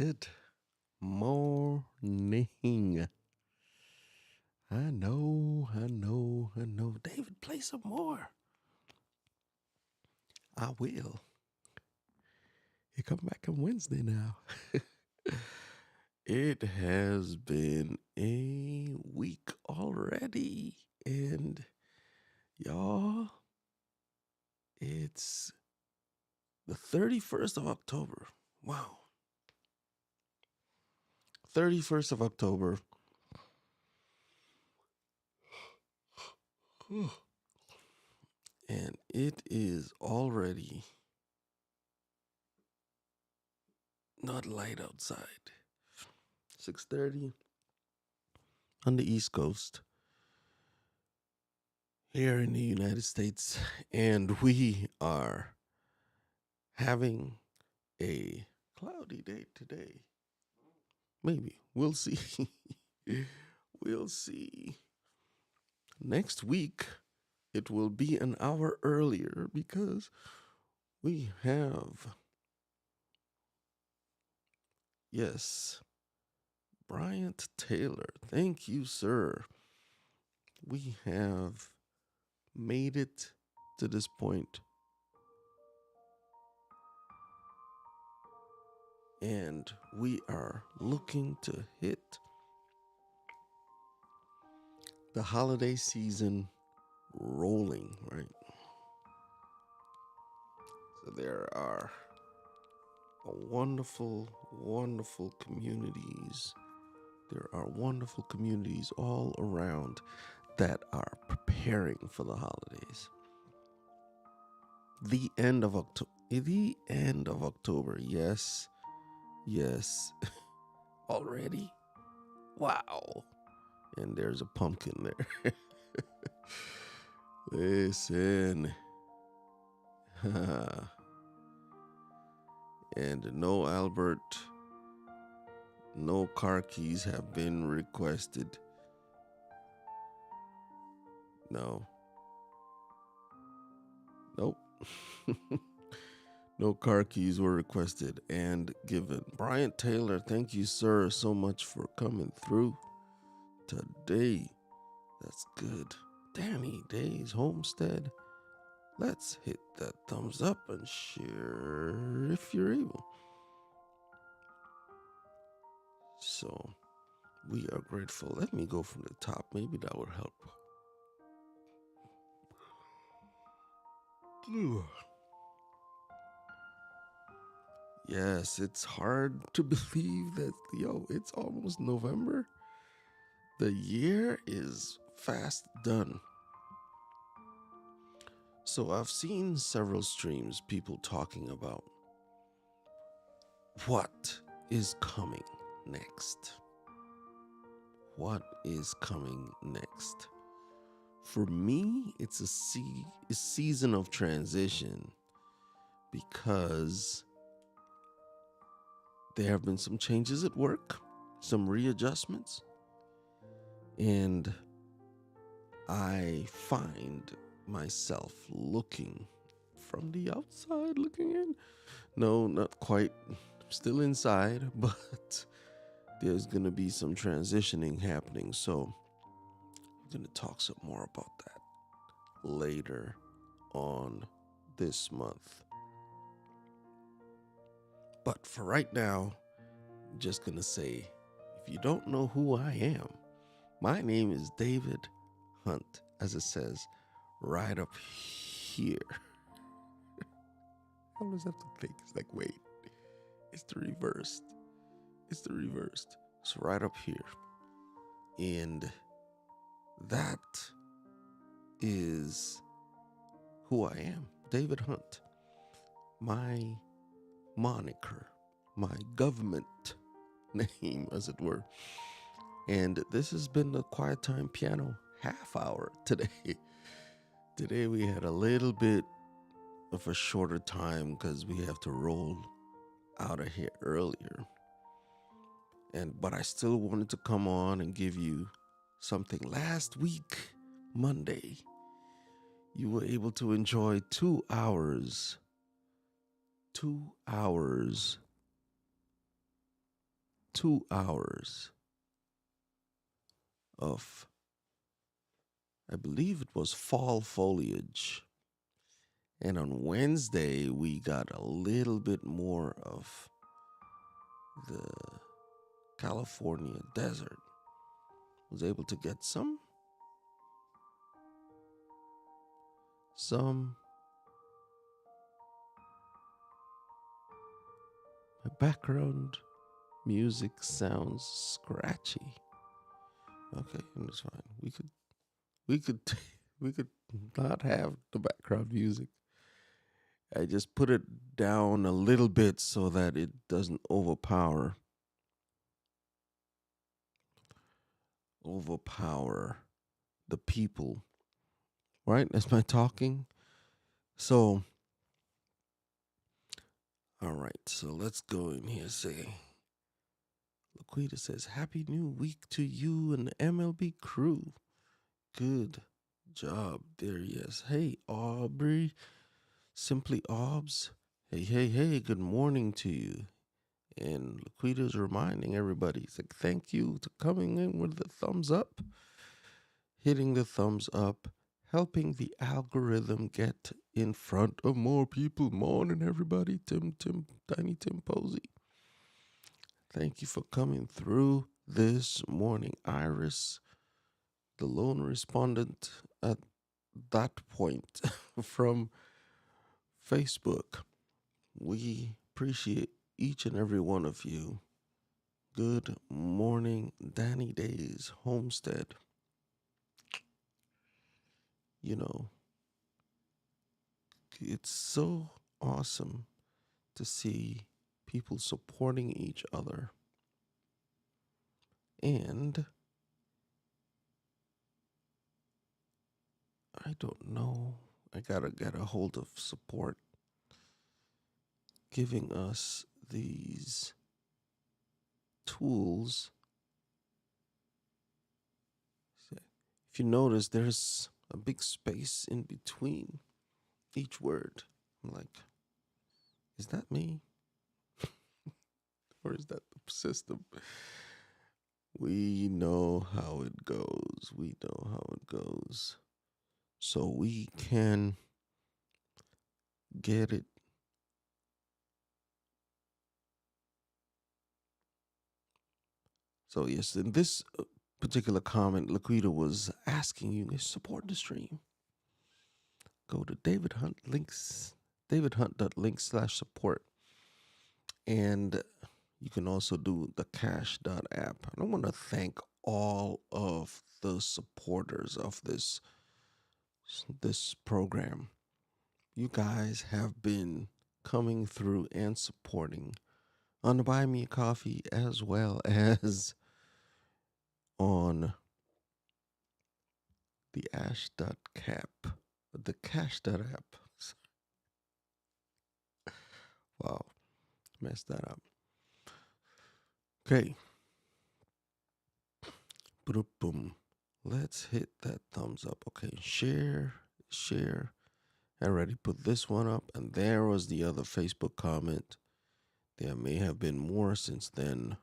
Good morning. I know. David, play some more. I will. You come back on Wednesday now. It has been a week already. And y'all, it's the 31st of October. Wow. 31st of October. And it is already not light outside. 6:30 on the East Coast here in the United States, and we are having a cloudy day today. Maybe. We'll see. We'll see. Next week, it will be an hour earlier because we have, yes, Bryant Taylor. Thank you, sir. We have made it to this point. And we are looking to hit the holiday season rolling, right? So there are wonderful communities. There are wonderful communities all around that are preparing for the holidays. The end of October. Yes. Already? Wow. And there's a pumpkin there. Listen. And no, Albert, no car keys have been requested. No. Nope. No car keys were requested and given. Bryant Taylor, thank you, sir, so much for coming through today. That's good. Danny Days Homestead. Let's hit that thumbs up and share if you're able. So we are grateful. Let me go from the top. Maybe that will help. Yes, it's hard to believe that, it's almost November. The year is fast done. So I've seen several streams, people talking about what is coming next. What is coming next? For me, it's a season of transition because there have been some changes at work, some readjustments, and I find myself looking from the outside, looking in. No, not quite. Still inside, but there's going to be some transitioning happening. So I'm going to talk some more about that later on this month. But for right now, I'm just going to say, if you don't know who I am, my name is David Hunte, as it says right up here. I always have to think. It's like, wait, it's the reversed. So right up here. And that is who I am, David Hunte. My moniker, my government name, as it were. And this has been the Quiet Time Piano half hour today. Today we had a little bit of a shorter time because we have to roll out of here earlier. But I still wanted to come on and give you something. Last week, Monday, you were able to enjoy 2 hours 2 hours of, I believe it was fall foliage. And on Wednesday, we got a little bit more of the California desert. Was able to get some. My background music sounds scratchy. Okay, it's fine. We could, we could not have the background music. I just put it down a little bit so that it doesn't overpower the people, right? That's my talking. So, all right. So let's go in here. Say, Laquita says, "Happy New Week to you and the MLB crew. Good job there. Yes. Hey, Aubrey, Simply Obs. Hey, hey, hey. Good morning to you." And Laquita's reminding everybody, it's like, thank you to coming in with the thumbs up, hitting the thumbs up, helping the algorithm get in front of more people. Morning, everybody. Tiny Tim Posey. Thank you for coming through this morning. Iris, the lone respondent at that point from Facebook. We appreciate each and every one of you. Good morning, Danny Days Homestead. You know, it's so awesome to see people supporting each other. And I don't know, I gotta get a hold of support giving us these tools. If you notice, there's a big space in between each word. I'm like, is that me? Or is that the system? We know how it goes. We know how it goes. So we can get it. So, yes, in this particular comment, Laquita was asking you to support the stream. Go to David Hunt links, davidhunt.link/support. And you can also do the cash.app. And I want to thank all of the supporters of this program. You guys have been coming through and supporting on the Buy Me a Coffee as well as on the the cash.app. Wow, messed that up. Okay. Boom. Let's hit that thumbs up. Okay, share. I already put this one up, and there was the other Facebook comment. There may have been more since then.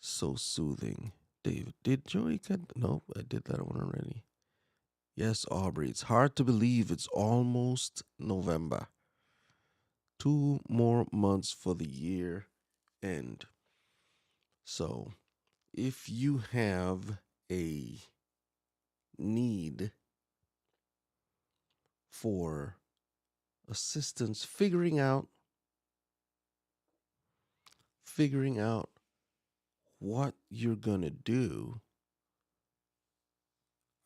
So soothing. David, did Joey get? Nope, I did that one already. Yes, Aubrey, it's hard to believe it's almost November. 2 more months for the year end. So, if you have a need for assistance figuring out what you're going to do,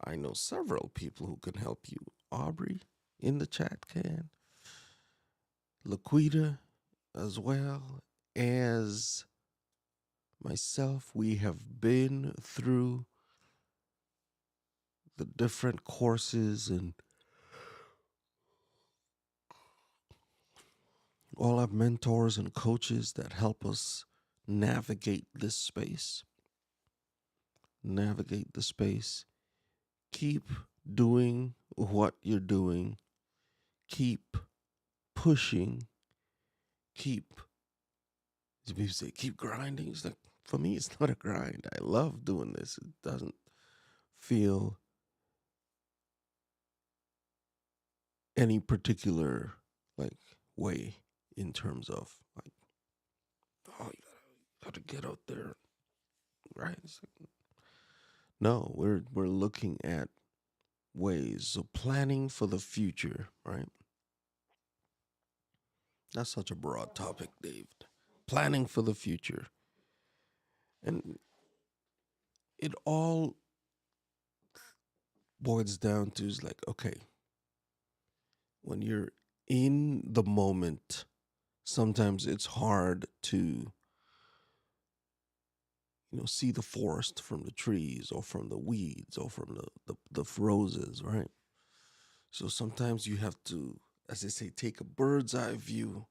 I know several people who can help you. Aubrey in the chat can. Laquita as well as myself. We have been through the different courses and all our mentors and coaches that help us navigate this space. Navigate the space. Keep doing what you're doing. Keep pushing keep, as people say, keep grinding. It's like, for me, it's not a grind. I love doing this. It doesn't feel any particular like way in terms of like, oh, you gotta get out there, right? It's like, no, we're looking at ways. So planning for the future, right? That's such a broad topic, David. Planning for the future. And it all boils down to is like, okay, when you're in the moment, sometimes it's hard to, see the forest from the trees or from the weeds or from the roses, right? So sometimes you have to, as they say, take a bird's eye view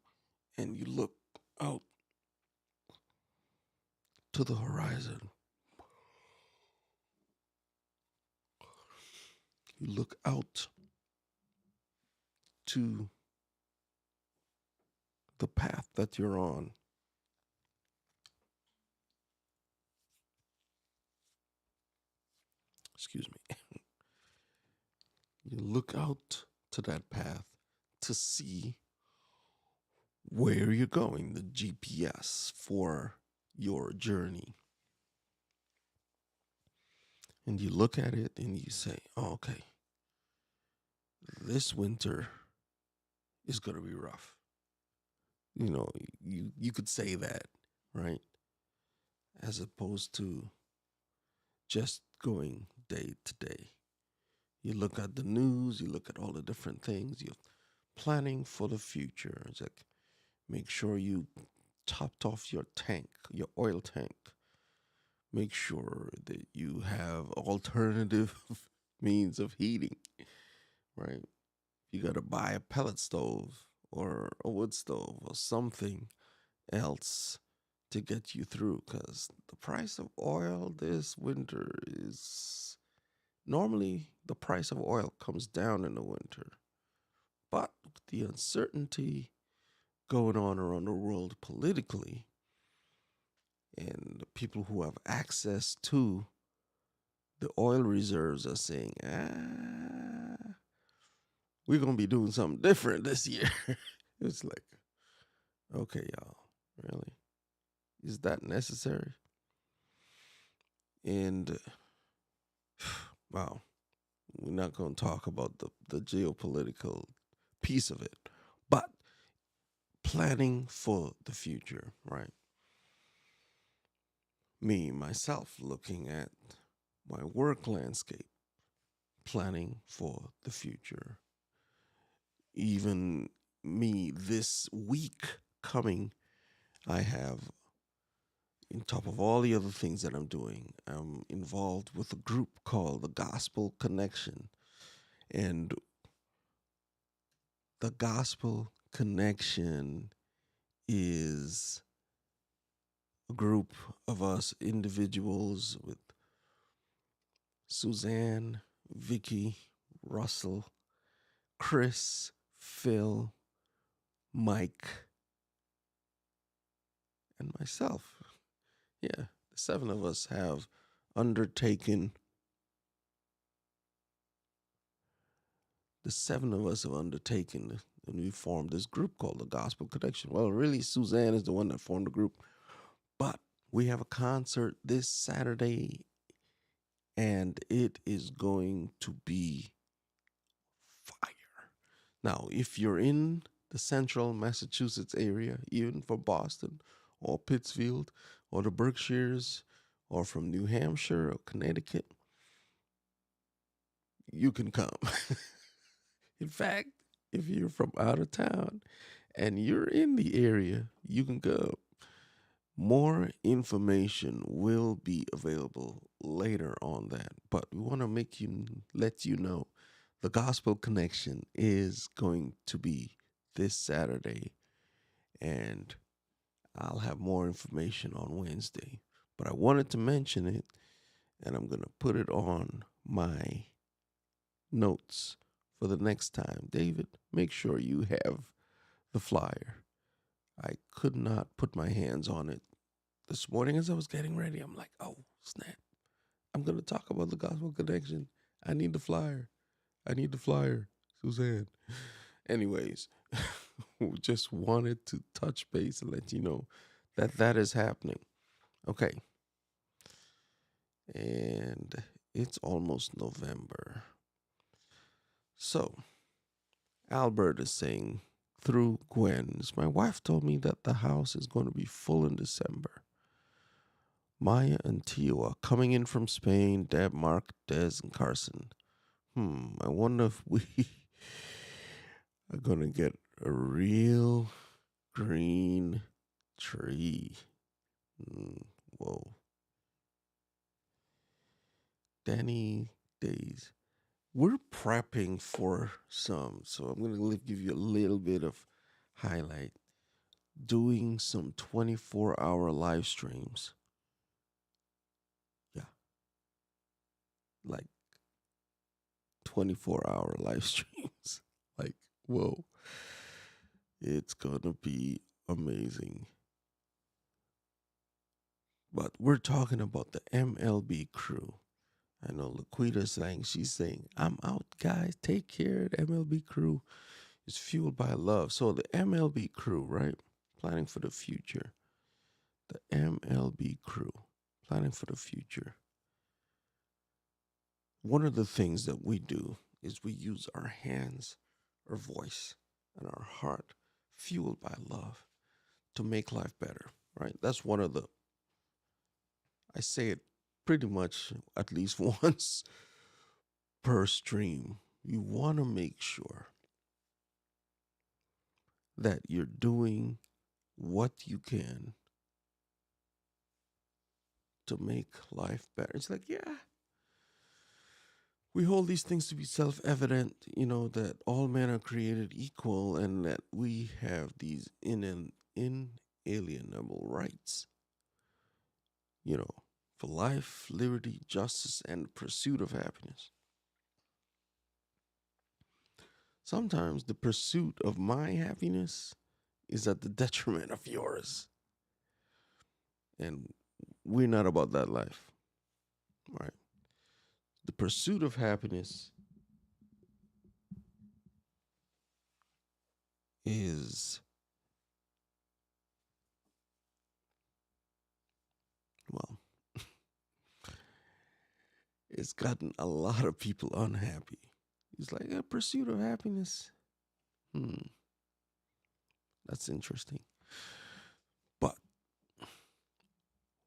and you look out to the horizon. You look out to the path that you're on. Excuse me. You look out to that path to see where you're going, the GPS for your journey. And you look at it and you say, oh, okay, this winter is going to be rough. You could say that, right? As opposed to just going day to day. You look at the news, you look at all the different things, you're planning for the future. It's like, make sure you topped off your tank, your oil tank. Make sure that you have alternative means of heating, right? You got to buy a pellet stove or a wood stove or something else to get you through, because the price of oil this winter is normally the price of oil comes down in the winter. But with the uncertainty going on around the world politically, and the people who have access to the oil reserves are saying, we're going to be doing something different this year. It's like, okay, y'all, really? Is that necessary? And, wow, we're not going to talk about the geopolitical piece of it, but planning for the future, right? Me, myself, looking at my work landscape, planning for the future. Even me, this week coming, I have, on top of all the other things that I'm doing, I'm involved with a group called the Gospel Connection. And the Gospel Connection is a group of us individuals with Suzanne, Vicky, Russell, Chris, Phil, Mike, and myself. Yeah, the seven of us have undertaken and we formed this group called the Gospel Connection. Well, really, Suzanne is the one that formed the group, but we have a concert this Saturday, and it is going to be fire. Now, if you're in the central Massachusetts area, even from Boston or Pittsfield or the Berkshires or from New Hampshire or Connecticut, you can come. In fact, if you're from out of town and you're in the area, you can go. More information will be available later on that, but we want to let you know the Gospel Connection is going to be this Saturday, and I'll have more information on Wednesday. But I wanted to mention it, and I'm going to put it on my notes for the next time. David, make sure you have the flyer. I could not put my hands on it. This morning as I was getting ready, I'm like, oh, snap. I'm going to talk about the gospel connection. I need the flyer. I need the flyer, Suzanne. Anyways, we just wanted to touch base and let you know that that is happening. Okay. And it's almost November. So, Albert is saying through Gwen, my wife told me that the house is going to be full in December. Maya and Tio are coming in from Spain, Deb, Mark, Des, and Carson. I wonder if we are going to get a real green tree. Whoa. Danny Days. We're prepping for some, so I'm going to give you a little bit of highlight. Doing some 24-hour live streams. Yeah. Like 24-hour live streams. Like, whoa. It's going to be amazing. But we're talking about the MLB crew. I know Laquita's saying, she's saying, I'm out, guys. Take care. The MLB crew is fueled by love. So the MLB crew, right? Planning for the future. The MLB crew, planning for the future. One of the things that we do is we use our hands, our voice, and our heart, fueled by love, to make life better, right? That's one of the, I say it pretty much at least once per stream. You want to make sure that you're doing what you can to make life better. It's like, yeah, we hold these things to be self-evident, that all men are created equal and that we have these inalienable rights, for life, liberty, justice, and the pursuit of happiness. Sometimes the pursuit of my happiness is at the detriment of yours. And we're not about that life, right? The pursuit of happiness is, well, it's gotten a lot of people unhappy. It's like a pursuit of happiness. That's interesting. But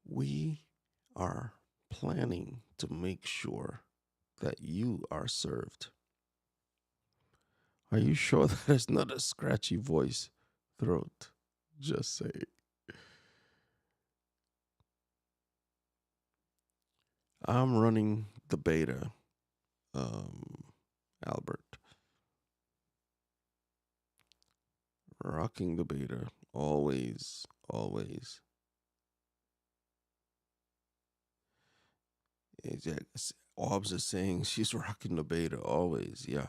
we are planning to make sure that you are served. Are you sure that it's not a scratchy voice throat? Just say it. I'm running the beta, Albert. Rocking the beta. Always, always. Obbs is saying she's rocking the beta always. Yeah.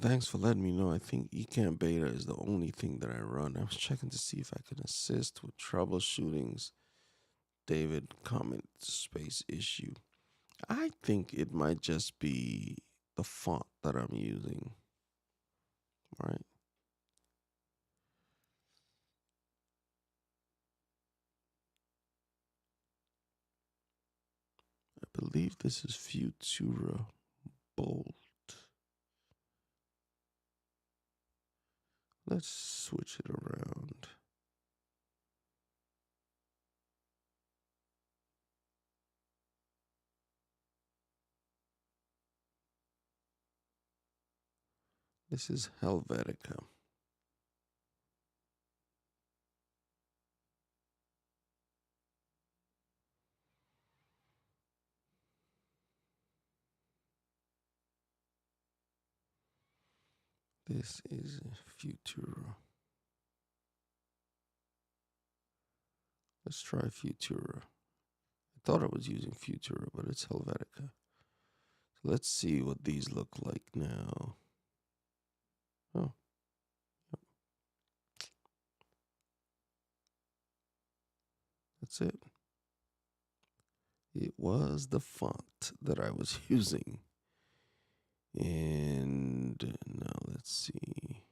Thanks for letting me know. I think Ecamm Beta is the only thing that I run. I was checking to see if I can assist with troubleshootings. David, comment space issue. I think it might just be the font that I'm using. Right? I believe this is Futura Bold. Let's switch it around. This is Helvetica. This is Futura. Let's try Futura. I thought I was using Futura, but it's Helvetica. So let's see what these look like now. Oh. That's it. It was the font that I was using. And now let's see.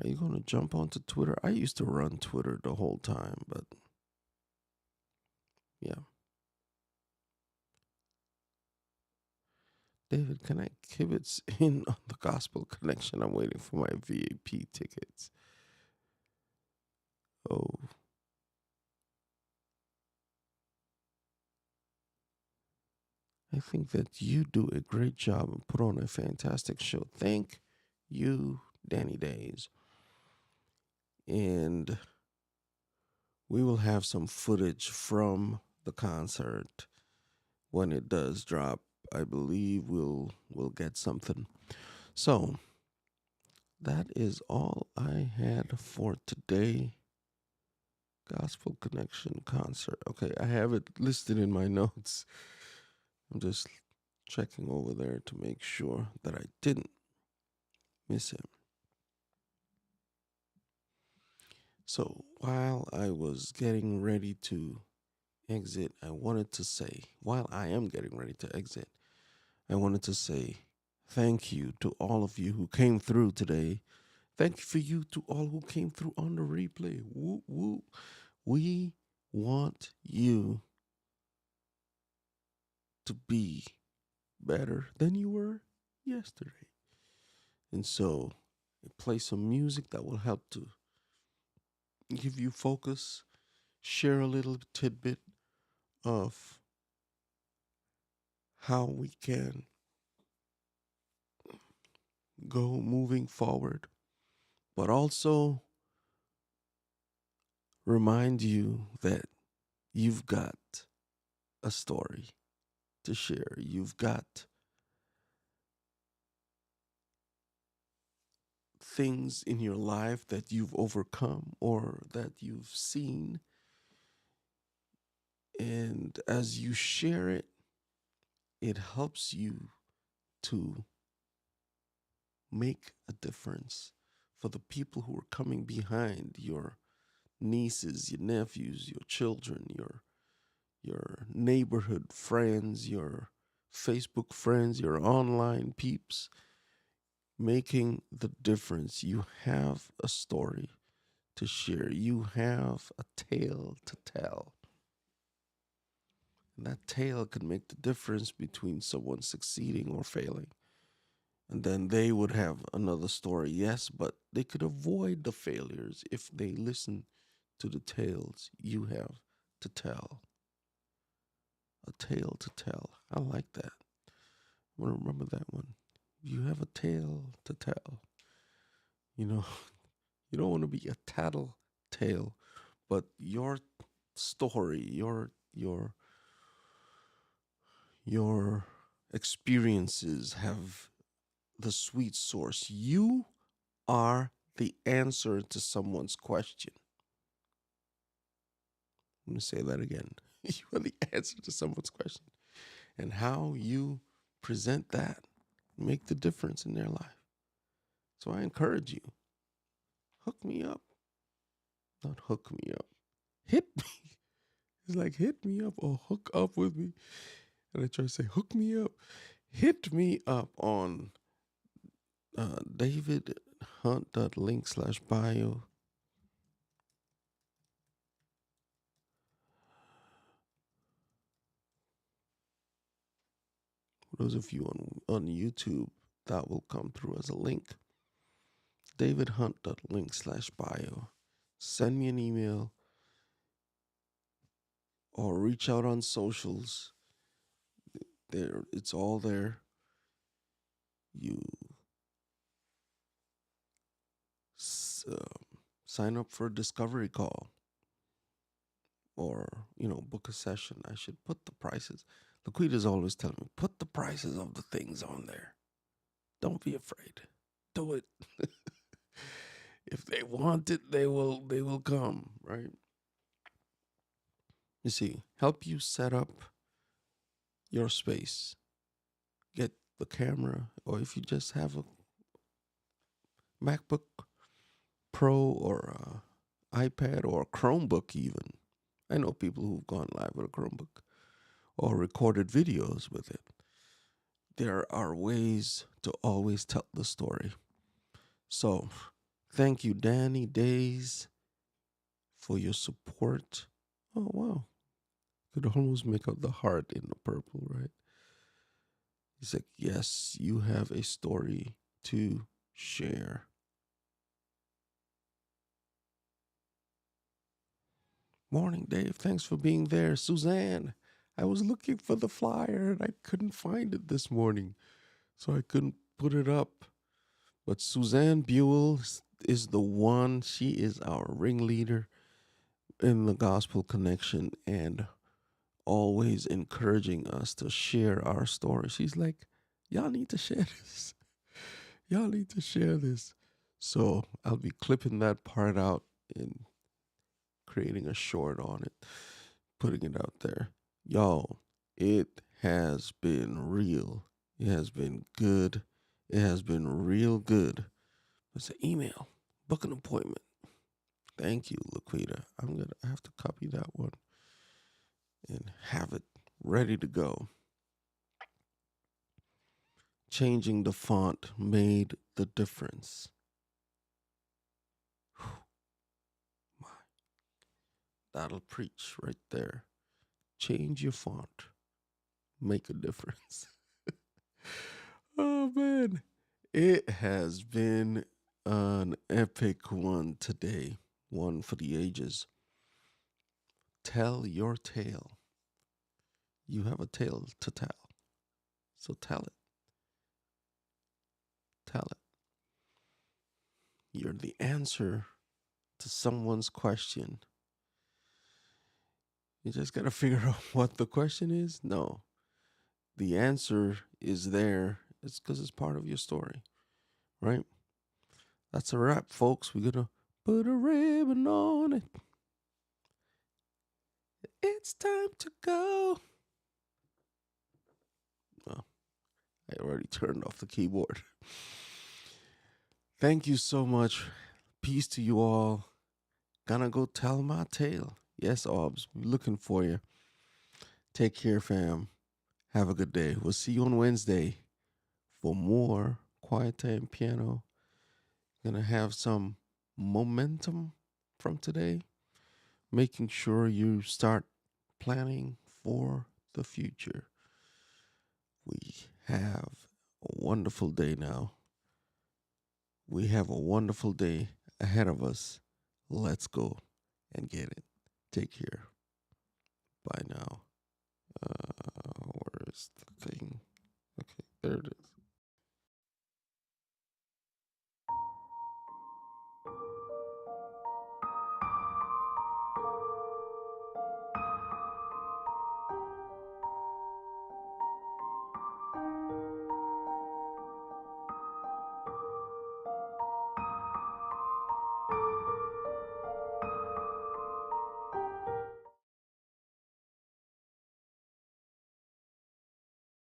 Are you going to jump onto Twitter? I used to run Twitter the whole time, but yeah. David, can I kibitz in on the gospel connection? I'm waiting for my VIP tickets. Oh, I think that you do a great job and put on a fantastic show. Thank you, Danny Days. And we will have some footage from the concert when it does drop. I believe we'll get something. So that is all I had for today. Gospel Connection concert. Okay, I have it listed in my notes. I'm just checking over there to make sure that I didn't miss it. So while I was getting ready to exit, I wanted to say, while I am getting ready to exit, I wanted to say thank you to all of you who came through today. Thank you for you to all who came through on the replay. Woo woo. We want you to be better than you were yesterday. And so I play some music that will help to give you focus, share a little tidbit of how we can go moving forward, but also remind you that you've got a story to share. You've got things in your life that you've overcome or that you've seen. And as you share it, it helps you to make a difference for the people who are coming behind, your nieces, your nephews, your children, your neighborhood friends, your Facebook friends, your online peeps, making the difference. You have a story to share. You have a tale to tell. And that tale can make the difference between someone succeeding or failing. And then they would have another story, yes, but they could avoid the failures if they listen to the tales you have to tell. A tale to tell. I like that. I'm going to remember that one. You have a tale to tell. You know, you don't want to be a tattle tale, but your story, your experiences have the sweet source. You are the answer to someone's question. I'm going to say that again. You are the answer to someone's question. And how you present that make the difference in their life. So I encourage you, hook me up. Not hook me up. Hit me. It's like hit me up or hook up with me. And I try to say hook me up. Hit me up on davidhunt.link/bio. For those of you on YouTube, that will come through as a link. davidhunt.link/bio. Send me an email or reach out on socials. There, it's all there. You sign up for a discovery call or, book a session. I should put the prices. Laquita's always telling me, put the prices of the things on there. Don't be afraid. Do it. If they want it, they will come, right? You see, help you set up your space. Get the camera, or if you just have MacBook Pro or iPad or a Chromebook even. I know people who've gone live with a Chromebook or recorded videos with it. There are ways to always tell the story. So, thank you, Danny Days, for your support. Oh, wow. Could almost make out the heart in the purple, right? He's like, yes, you have a story to share. Morning, Dave. Thanks for being there. Suzanne, I was looking for the flyer and I couldn't find it this morning, so I couldn't put it up. But Suzanne Buell is the one. She is our ringleader in the Gospel Connection and always encouraging us to share our story. She's like, y'all need to share this. Y'all need to share this. So I'll be clipping that part out and creating a short on it, putting it out there. Y'all, it has been real. It has been good. It has been real good. It's an email. Book an appointment. Thank you, Laquita. I have to copy that one and have it ready to go. Changing the font made the difference. Whew, my, that'll preach right there. Change your font. Make a difference. Oh, man. It has been an epic one today. One for the ages. Tell your tale. You have a tale to tell. So tell it. Tell it. You're the answer to someone's question. You just got to figure out what the question is. No, the answer is there. It's because it's part of your story, right? That's a wrap, folks. We're going to put a ribbon on it. It's time to go. Well, I already turned off the keyboard. Thank you so much. Peace to you all. Gonna go tell my tale. Yes, Obs, we're looking for you. Take care, fam. Have a good day. We'll see you on Wednesday for more Quiet Time Piano. Gonna have some momentum from today, making sure you start planning for the future. We have a wonderful day now. We have a wonderful day ahead of us. Let's go and get it. Take care. Bye now. Where's the thing? Okay, there it is.